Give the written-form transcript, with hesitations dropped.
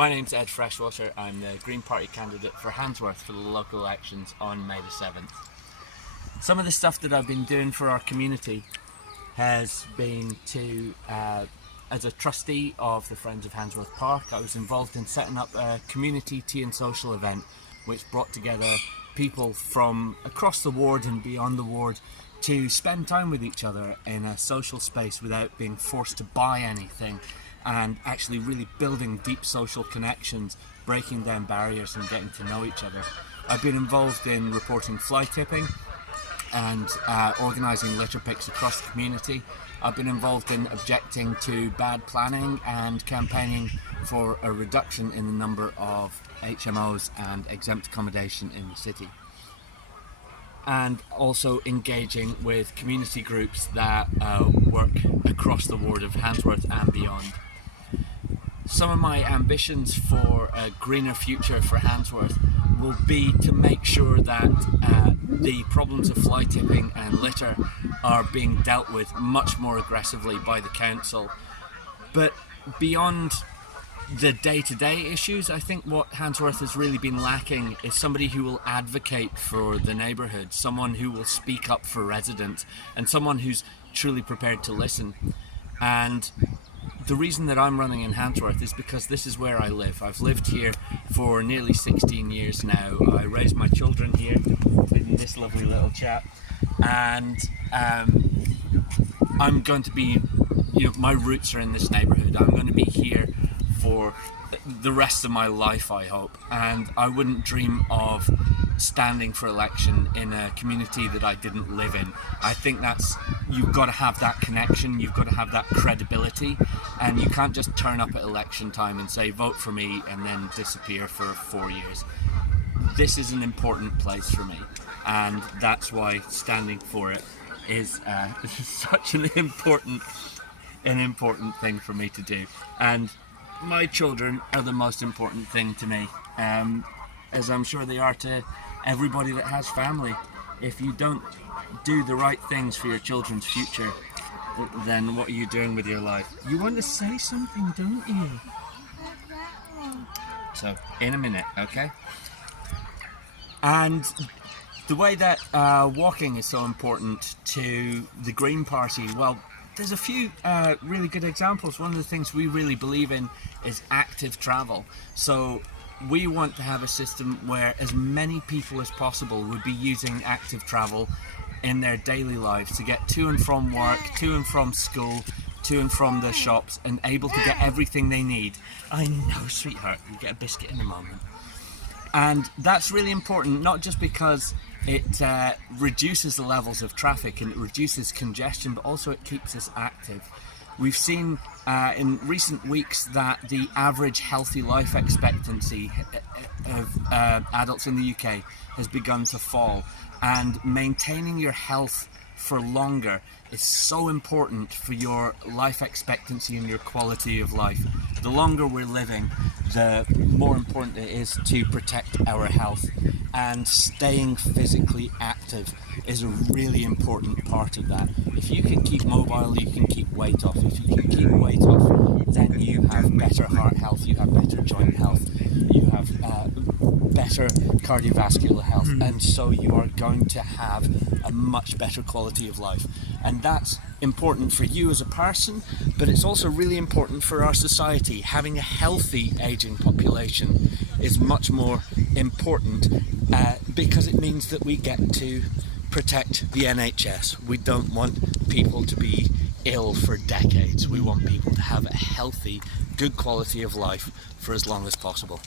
My name's Ed Freshwater. I'm the Green Party candidate for Handsworth for the local elections on May the 7th. Some of the stuff that I've been doing for our community has been to, as a trustee of the Friends of Handsworth Park, I was involved in setting up a community tea and social event which brought together people from across the ward and beyond the ward to spend time with each other in a social space without being forced to buy anything, and actually really building deep social connections, breaking down barriers and getting to know each other. I've been involved in reporting fly tipping and organising litter picks across the community. I've been involved in objecting to bad planning and campaigning for a reduction in the number of HMOs and exempt accommodation in the city. And also engaging with community groups that work across the ward of Handsworth and beyond. Some of my ambitions for a greener future for Handsworth will be to make sure that the problems of fly tipping and litter are being dealt with much more aggressively by the council. But beyond the day-to-day issues, I think what Handsworth has really been lacking is somebody who will advocate for the neighbourhood, someone who will speak up for residents, and someone who's truly prepared to listen. And the reason that I'm running in Handsworth is because this is where I live. I've lived here for nearly 16 years now. I raised my children here, including this lovely little chap. And I'm going to be, my roots are in this neighbourhood. I'm going to be here for the rest of my life, I hope. And I wouldn't dream of standing for election in a community that I didn't live in. I think you've got to have that connection, you've got to have that credibility, and you can't just turn up at election time and say vote for me and then disappear for 4 years. This is an important place for me, and that's why standing for it is such an important thing for me to do. And my children are the most important thing to me, as I'm sure they are to everybody that has family. If you don't do the right things for your children's future, then what are you doing with your life? You want to say something, don't you? So, in a minute, okay? And the way that walking is so important to the Green Party, well, there's a few really good examples. One of the things we really believe in is active travel. So we want to have a system where as many people as possible would be using active travel in their daily lives to get to and from work, to and from school, to and from the shops, and able to get everything they need. I know, sweetheart, you get a biscuit in a moment. And that's really important, not just because it reduces the levels of traffic and it reduces congestion, but also it keeps us active. We've seen in recent weeks that the average healthy life expectancy of adults in the UK has begun to fall, and maintaining your health for longer is so important for your life expectancy and your quality of life. The longer we're living, the more important it is to protect our health, and staying physically active is a really important part of that. If you can keep mobile, you can keep weight off. If you can keep weight off, then you have better heart health, you have better joint health, you have better cardiovascular health, and so you are going to have a much better quality of life. And that's important for you as a person, but it's also really important for our society. Having a healthy aging population is much more important because it means that we get to protect the NHS. We don't want people to be ill for decades. We want people to have a healthy, good quality of life for as long as possible.